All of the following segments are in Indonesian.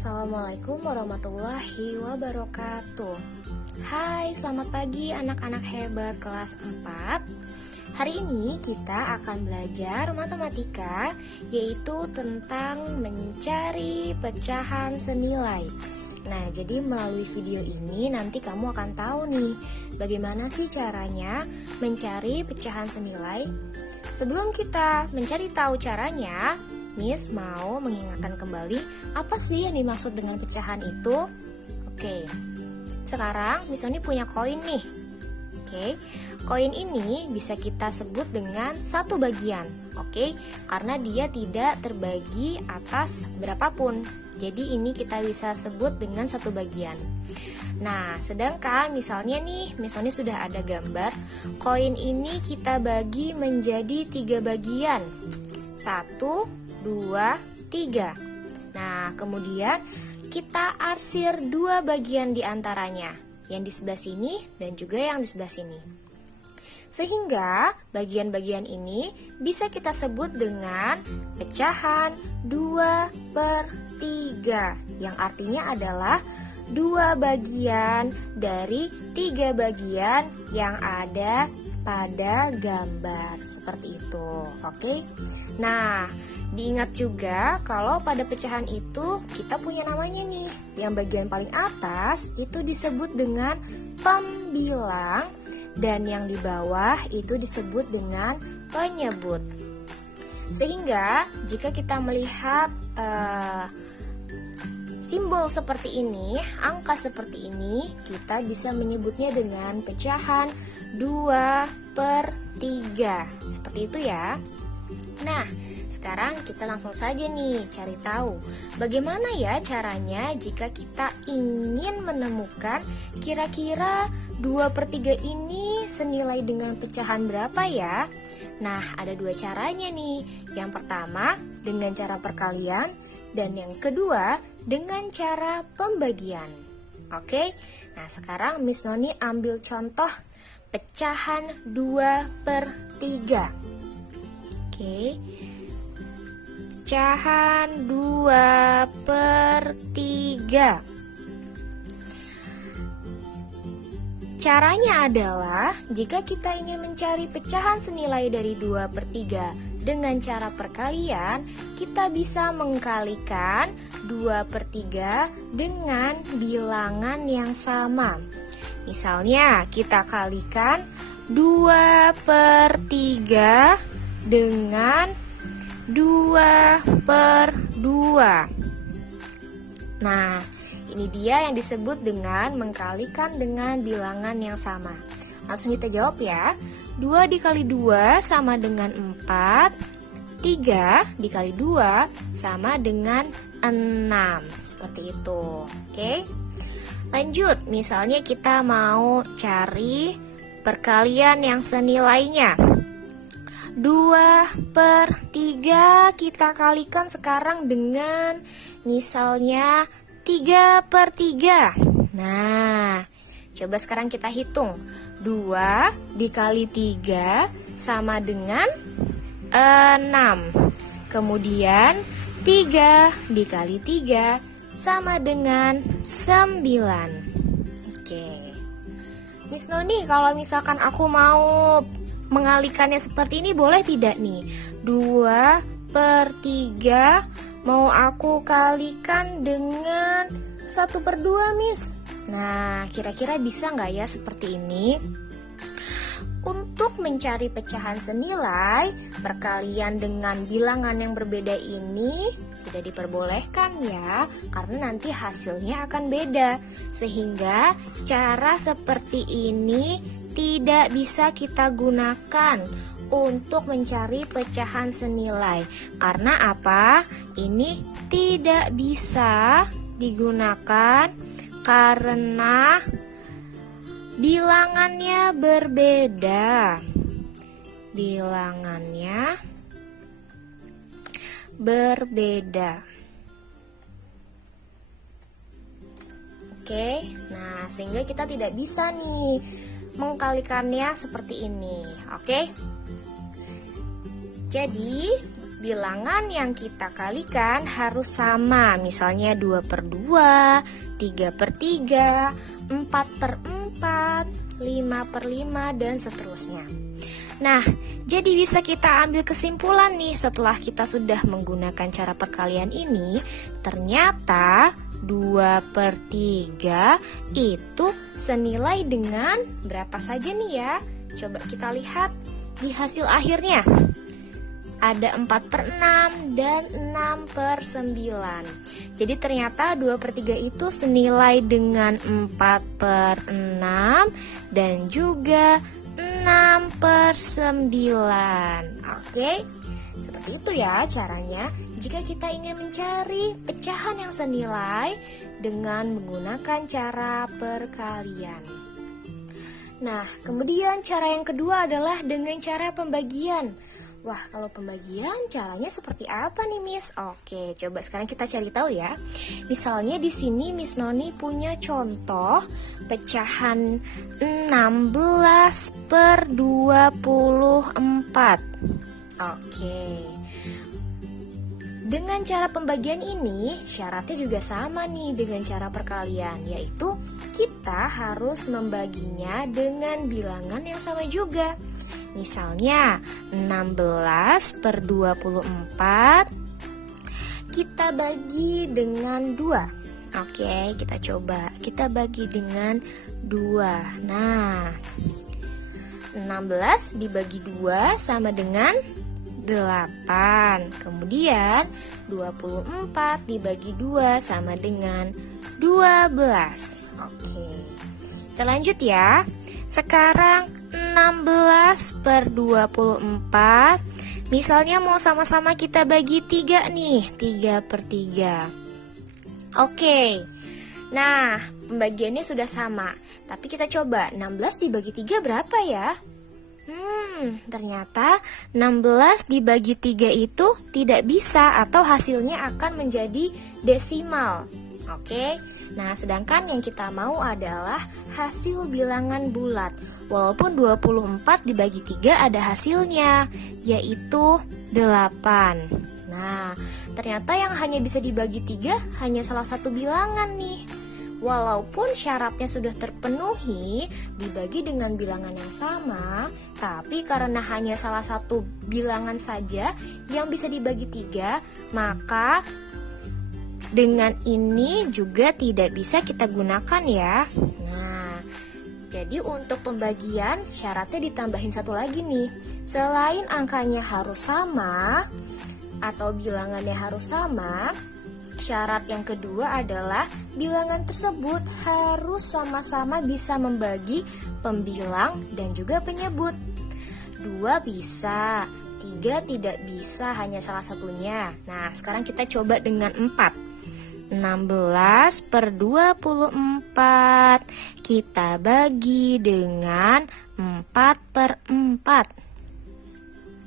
Assalamualaikum warahmatullahi wabarakatuh. Hai, selamat pagi anak-anak hebat kelas 4. Hari ini kita akan belajar matematika, yaitu tentang mencari pecahan senilai. Nah, jadi melalui video ini nanti kamu akan tahu nih, bagaimana sih caranya mencari pecahan senilai. Sebelum kita mencari tahu caranya, Miss mau mengingatkan kembali apa sih yang dimaksud dengan pecahan itu. Oke, sekarang Miss Noni punya koin nih. Oke, koin ini bisa kita sebut dengan satu bagian. Oke, karena dia tidak terbagi atas berapapun. Jadi ini kita bisa sebut dengan satu bagian. Nah, sedangkan misalnya nih, Miss Noni sudah ada gambar. Koin ini kita bagi menjadi 3 bagian. 1, 2, 3. Nah, kemudian kita arsir 2 bagian di antaranya, yang di sebelah sini dan juga yang di sebelah sini. Sehingga bagian-bagian ini bisa kita sebut dengan pecahan 2/3, yang artinya adalah 2 bagian dari 3 bagian yang ada pada gambar seperti itu. Oke. Nah, diingat juga kalau pada pecahan itu kita punya namanya nih. Yang bagian paling atas itu disebut dengan pembilang dan yang di bawah itu disebut dengan penyebut. Sehingga jika kita melihat simbol seperti ini, angka seperti ini, kita bisa menyebutnya dengan pecahan 2/3. Seperti itu ya. Nah, sekarang kita langsung saja nih cari tahu bagaimana ya caranya jika kita ingin menemukan kira-kira 2/3 ini senilai dengan pecahan berapa ya? Nah, ada 2 caranya nih. Yang pertama dengan cara perkalian dan yang kedua dengan cara pembagian. Oke, nah sekarang Miss Noni ambil contoh pecahan 2/3. Oke, pecahan 2/3. Caranya adalah jika kita ingin mencari pecahan senilai dari 2/3 dengan cara perkalian, kita bisa mengkalikan 2/3 dengan bilangan yang sama. Misalnya kita kalikan 2/3 dengan 2/2. Nah, ini dia yang disebut dengan mengkalikan dengan bilangan yang sama. Langsung kita jawab ya. 2 dikali 2 sama dengan 4. 3 dikali 2 sama dengan 6. Seperti itu. Oke. Lanjut, misalnya kita mau cari perkalian yang senilainya. 2/3 kita kalikan sekarang dengan misalnya 3/3. Nah, coba sekarang kita hitung. 2 dikali 3 sama dengan 6. Kemudian 3 dikali 3 sama dengan 9. Oke. Miss Noni, kalau misalkan aku mau mengalikannya seperti ini boleh tidak nih? 2/3 mau aku kalikan dengan 1/2, Miss. Nah, kira-kira bisa nggak ya seperti ini? Untuk mencari pecahan senilai, perkalian dengan bilangan yang berbeda ini tidak diperbolehkan ya, karena nanti hasilnya akan beda. Sehingga cara seperti ini tidak bisa kita gunakan untuk mencari pecahan senilai. Karena apa? Ini tidak bisa digunakan karena bilangannya berbeda. Bilangannya berbeda. Oke, nah sehingga kita tidak bisa nih mengkalikannya seperti ini. Oke. Jadi bilangan yang kita kalikan harus sama. Misalnya 2/2, 3/3, 4/4, 5/5, dan seterusnya. Nah, jadi bisa kita ambil kesimpulan nih setelah kita sudah menggunakan cara perkalian ini. Ternyata 2/3 itu senilai dengan berapa saja nih ya? Coba kita lihat di hasil akhirnya. Ada 4/6 dan 6/9. Jadi ternyata 2/3 itu senilai dengan 4/6 dan juga 6/9. Oke, seperti itu ya caranya jika kita ingin mencari pecahan yang senilai dengan menggunakan cara perkalian. Nah, kemudian cara yang kedua adalah dengan cara pembagian. Wah, kalau pembagian caranya seperti apa nih, Miss? Oke, coba sekarang kita cari tahu ya. Misalnya di sini Miss Noni punya contoh pecahan 16/24. Oke. Dengan cara pembagian ini, syaratnya juga sama nih dengan cara perkalian, yaitu kita harus membaginya dengan bilangan yang sama juga. Misalnya 16/24 kita bagi dengan 2. Oke, kita coba. Kita bagi dengan 2. Nah, 16 dibagi 2 sama dengan 8. Kemudian 24 dibagi 2 sama dengan 12. Oke. Kita lanjut ya. Sekarang 16/24. Misalnya mau sama-sama kita bagi 3 nih, 3/3. Oke. Nah, pembagiannya sudah sama. Tapi kita coba 16 dibagi 3 berapa ya? Ternyata 16 dibagi 3 itu tidak bisa atau hasilnya akan menjadi desimal. Oke. Nah, sedangkan yang kita mau adalah hasil bilangan bulat. Walaupun 24 dibagi 3 ada hasilnya, yaitu 8. Nah, ternyata yang hanya bisa dibagi 3 hanya salah satu bilangan nih. Walaupun syaratnya sudah terpenuhi, dibagi dengan bilangan yang sama, tapi karena hanya salah satu bilangan saja yang bisa dibagi 3, maka dengan ini juga tidak bisa kita gunakan ya. Nah, jadi untuk pembagian syaratnya ditambahin satu lagi nih. Selain angkanya harus sama atau bilangannya harus sama, syarat yang kedua adalah bilangan tersebut harus sama-sama bisa membagi pembilang dan juga penyebut. 2 bisa, 3 tidak bisa, hanya salah satunya. Nah, sekarang kita coba dengan 4. 16/24 kita bagi dengan 4/4.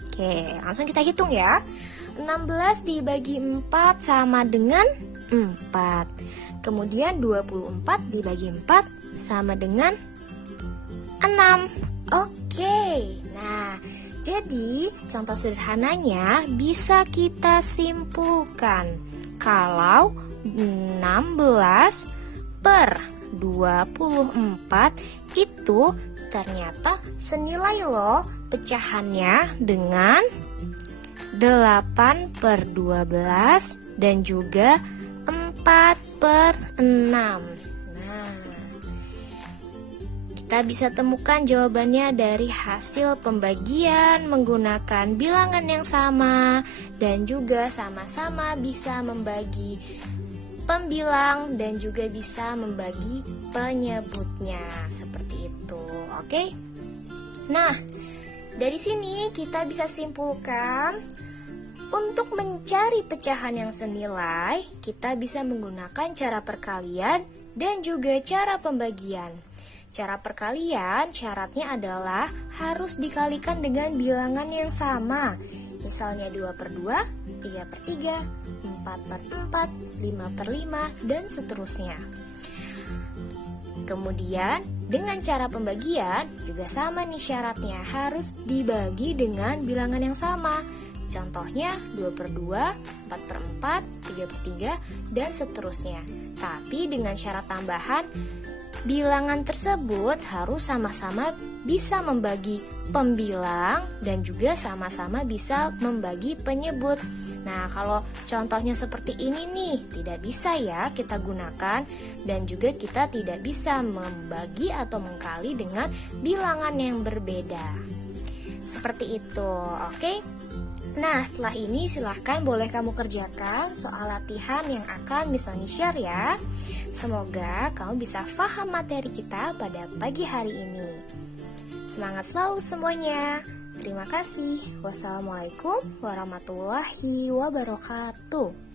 Oke, langsung kita hitung ya. 16 dibagi 4 sama dengan 4. Kemudian 24 dibagi 4 sama dengan 6. Oke. Nah, jadi contoh sederhananya bisa kita simpulkan kalau 16/24 itu ternyata senilai loh pecahannya dengan 8/12 dan juga 4/6. Nah, kita bisa temukan jawabannya dari hasil pembagian menggunakan bilangan yang sama dan juga sama-sama bisa membagi pembilang dan juga bisa membagi penyebutnya. Seperti itu. Oke? Nah, dari sini kita bisa simpulkan untuk mencari pecahan yang senilai, kita bisa menggunakan cara perkalian dan juga cara pembagian. Cara perkalian syaratnya adalah harus dikalikan dengan bilangan yang sama. Misalnya 2/2, 3/3, 4/4, 5/5, dan seterusnya. Kemudian dengan cara pembagian juga sama nih syaratnya, harus dibagi dengan bilangan yang sama. Contohnya 2/2, 4/4, 3/3, dan seterusnya. Tapi dengan syarat tambahan, bilangan tersebut harus sama-sama bisa membagi pembilang dan juga sama-sama bisa membagi penyebut. Nah, kalau contohnya seperti ini nih, tidak bisa ya kita gunakan, dan juga kita tidak bisa membagi atau mengkali dengan bilangan yang berbeda. Seperti itu, oke? Nah, setelah ini silahkan boleh kamu kerjakan soal latihan yang akan Miss Noni share ya. Semoga kamu bisa paham materi kita pada pagi hari ini. Semangat selalu semuanya. Terima kasih. Wassalamualaikum warahmatullahi wabarakatuh.